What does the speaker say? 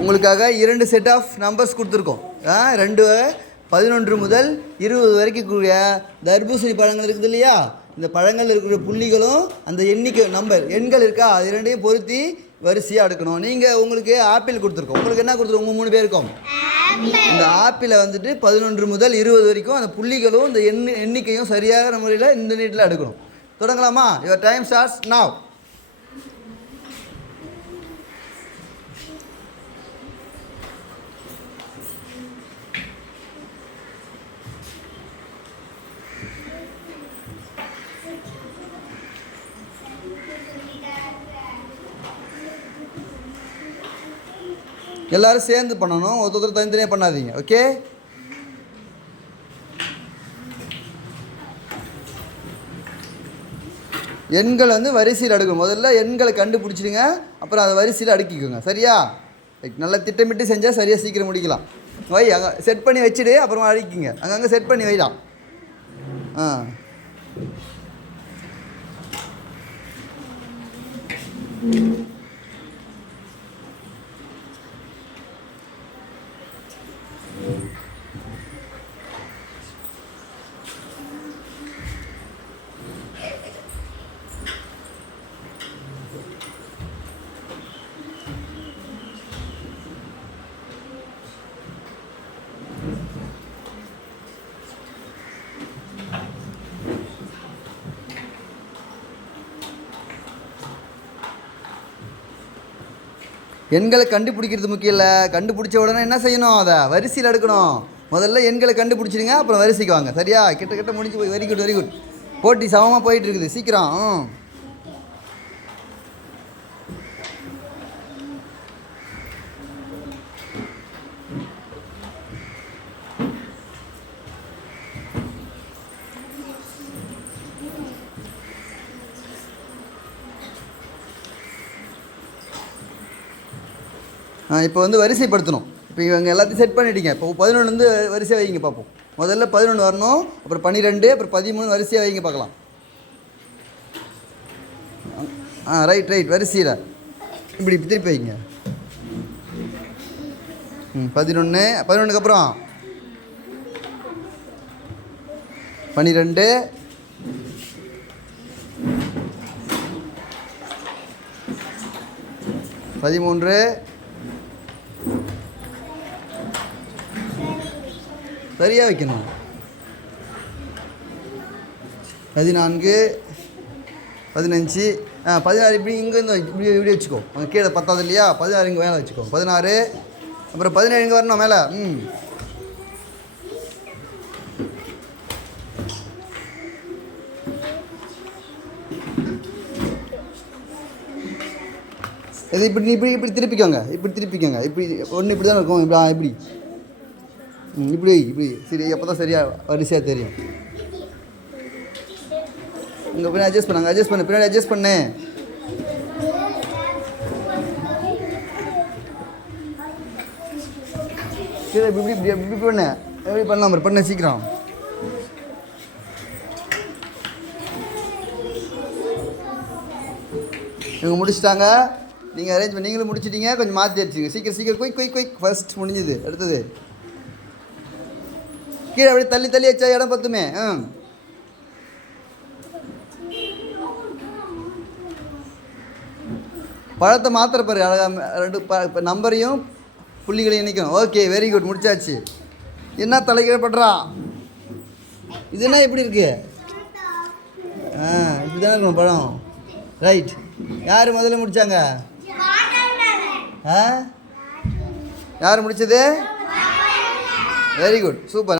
உங்களுக்காக 2 set of numbers கொடுத்துருக்கோம். 2 11 முதல் 20 வரைக்கும் கூடிய தர்பூசணி பழங்கள் இருக்குது இல்லையா, இந்த பழங்கள் இருக்கிற புள்ளிகளும் அந்த எண்ணிக்கை எண்கள் இருக்கா, அது 2ஐயும் பொருத்தி வரிசையாக எடுக்கணும். நீங்கள் உங்களுக்கு ஆப்பிள் கொடுத்துருக்கோம். உங்களுக்கு என்ன கொடுத்துருக்கோம்? உங்கள் 3 பேருக்கும் இந்த ஆப்பிளை வந்துட்டு 11 முதல் 20 வரைக்கும் அந்த புள்ளிகளும் இந்த எண்ணிக்கையும் சரியாக முறையில் இந்த நீட்டில் எடுக்கணும். தொடங்கலாமா? Your time starts now. எல்லாரும் சேர்ந்து பண்ணணும், ஒருத்தர் தனித்தனியாக பண்ணாதீங்க. ஓகே, எண்கள் வந்து வரிசையில் அடுக்கணும். முதல்ல எண்களை கண்டுபிடிச்சிடுங்க, அப்புறம் அதை வரிசையில் அடுக்கிக்கோங்க. சரியா? நல்லா திட்டமிட்டு செஞ்சால் சரியாக சீக்கிரம் முடிக்கலாம். வை, அங்கே செட் பண்ணி வச்சுடு, அப்புறமா அடிக்கிங்க. அங்கங்கே செட் பண்ணி வைடலாம். எண்களை கண்டுபிடிக்கிறது முக்கியம் இல்லை, கண்டுபிடிச்ச உடனே என்ன செய்யணும்? அதை வரிசையில் எடுக்கணும். முதல்ல எண்களை கண்டுபிடிச்சிடுங்க, அப்புறம் வரிசைக்கு வாங்க. சரியா? கிட்ட முடிஞ்சு போய். Very good, very good. போட்டி சமமாக போயிட்டு இருக்குது. சீக்கிரம். இப்போ வந்து வரிசைப்படுத்தணும். இப்போ இவங்க எல்லாத்தையும் செட் பண்ணிட்டீங்க. இப்போ 11 வந்து வரிசையாக வைங்க பார்ப்போம். முதல்ல 11 வரணும், அப்புறம் 12, அப்புறம் 13 வரிசையாக வைங்க பார்க்கலாம். ரைட், வரிசையில் இப்படி திருப்பி வைங்க. 11க்கு அப்புறம் 12, 13, சரியாக வைக்கணும். 14, 15, 16 இப்படி இங்கேருந்து இப்படி வச்சுக்கோ. அங்கே கீழே 10 இல்லையா, 16 இங்கே மேலே வச்சுக்கோ. 16, அப்புறம் 17 இங்கே வரணும் மேலே. இது இப்படி திருப்பிக்கோங்க. இப்படி ஒன்று இப்படி தான் இருக்கும். இப்படி சரி, அப்போ தான் சரியாக வரிசையாக தெரியும். இங்கே பின்னாடி அட்ஜஸ்ட் பண்ணு, பின்னாடி அட்ஜஸ்ட் பண்ணு. சரி, இப்படி பண்ணு. எப்படி பண்ணலாம்? பண்ண சீக்கிரம். இவங்க முடிச்சிட்டாங்க. நீங்கள் அரேஞ்ச் பண்ணி நீங்களும் முடிச்சிட்டீங்க. கொஞ்சம் மாற்றி அடிச்சிங்க. சீக்கிரம் குயிக். ஃபர்ஸ்ட் முடிஞ்சுது. அடுத்தது கீழே அப்படியே தள்ளி வச்சா இடம் பத்துமே. பழத்தை மாத்திர பாரு. அழகாக 2 நம்பரையும் புள்ளிகளையும் இணைக்கணும். ஓகே, வெரி குட், முடிச்சாச்சு. என்ன தலைகீழ படுறா? இது என்ன எப்படி இருக்கு? இப்படி தானே இருக்கணும் பழம். ரைட். யார் முதல்ல முடித்தாங்க? யார் முடித்தது? Very good, super.